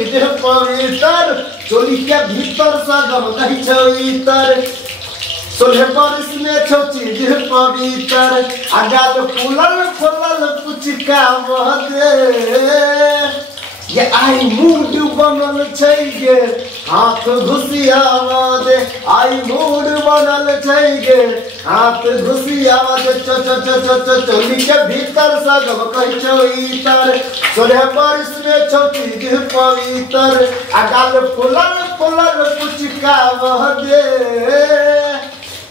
चीज पवित्र चोली के भीतर सगम कही छौ इतर सोलह बरिस में छौ चीज पवित्र आगाल फूलल फूलल पुचका बहदे ये आई मूड बनल छै गे हाथ घुसियावा दे आई मूड बनल छै गे हाथ घुसियावा दे चोली के भीतर सगम कही छौ इतर सोलह बरिस में छौ चीज पवित्र आगाल फूलल फूलल पुचका बहदे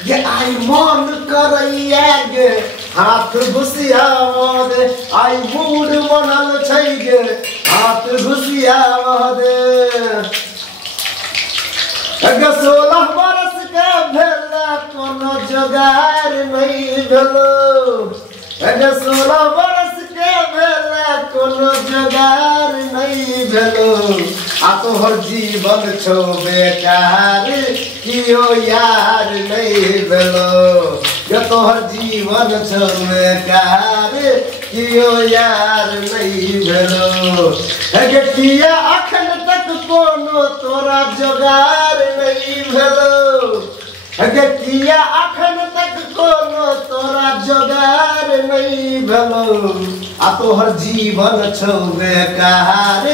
ये आई मन करैया गे हाथ घुसियावा दे आई मूड बनल छै गे हाथ घुसियावा दे 16 बरस के भेला कोनो जोगार नहीं भेलो 16 बरस के भेला कोनो जोगार नहीं भेलो आ तोहर जीवन छौ बेकार कियो यार नहीं भेलो ये तोहर जीवन छौ बेकार कियो यार नहीं भेलो हे किया अखन तक कोनो तोरा जोगार नहीं भेलो हे किया अखन तक कोनो तोरा जोगार नहीं भेलो आ तोहर जीवन छौ बेकार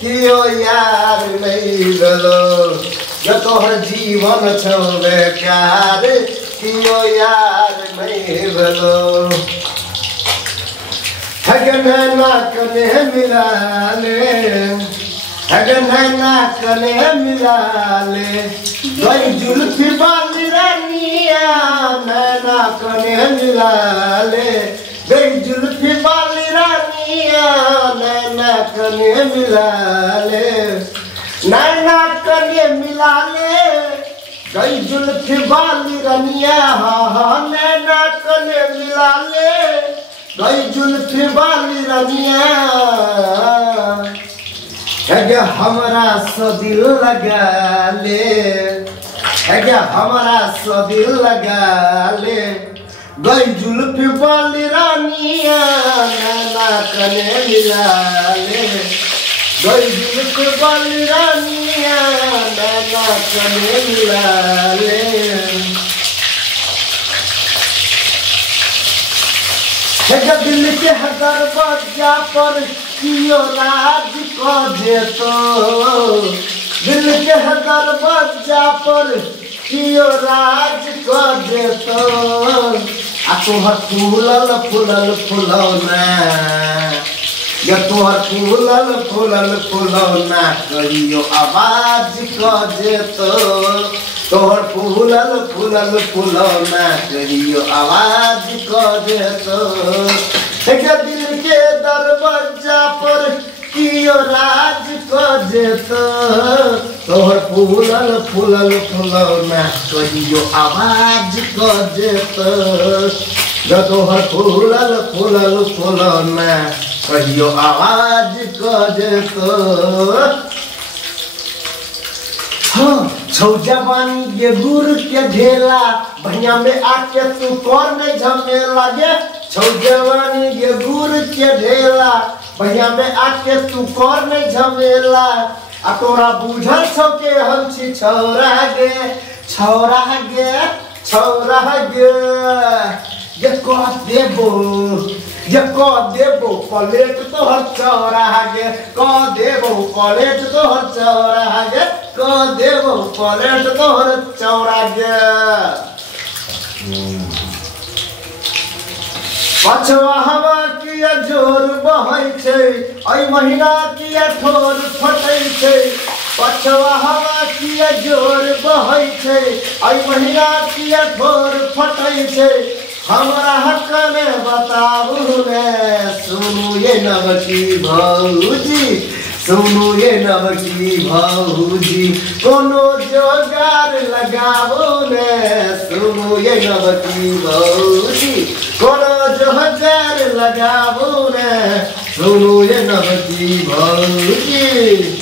कियो यार नहीं भेलो ये तोहर जीवन छौ बेकार कियो यार नहीं भेलो हगनैना कने मिला ले गई जुल्फी वाली रानिया नैना कने मिला ले गई जुल्फी वाली रानिया नैना कने मिला ले नैना कने मिला ले गई जुल्फी वाली रानिया हाँ नैना कने मिला ले गई जुल्फी वाली रानिया है हमरा सो दिल लगा ले है हमरा सो दिल लगा ले गई जुल्फी वाली रानिया नैना कने मिला ले गई जुल्फी वाली रानिया नैना कने मिला ले है दिल के दरवाजा पर कियो राज को जेतो दिल के दरवाजा पर कियो राज को जेतो आ तोहर फूलल फूलल फुलौना ये तोहर फूलल फूलल फुलौना कहियो आवाज को जेतो तोहर फूलल फूलल फुलौना कहियो आवाज को जेतो दिल के दरवाजा पर कियो राज को जेतो तोहर फूलल फूलल फुलौना कहियो आवाज को जेतो तोहर फूलल फूलल फुलौना कहियो आवाज को जेतो हाँ छौ जवानी ये गुर के ढेला भैया में आके तू कौन में झमेला गे छौ जवानी ये गुर के ढेला भैया में आके तू कौन में झमेला आ तोरा बुझल छौ के हम छी छौरा गे छौरा गे छौरा गे ये कह देबो प्लेट तोहर चौरा गे कह देबो प्लेट तोहर चौरा गे कह देबो प्लेट तोहर चौरा गे पछवा हवा किया जोर बहै छै एहि महीना किया ठोर फटै छै पछवा हवा किया जोर बहै छै एहि महीना किया ठोर फटै छै हमरा हक में बताबू ने सुनू ये नवकी भौजी सुनू ये नवकी भौजी कोनो जोगार लगाबू ने सुनू ये नवकी भौजी कोनो जोगार लगाबू ने सुनू ये नवकी भौजी।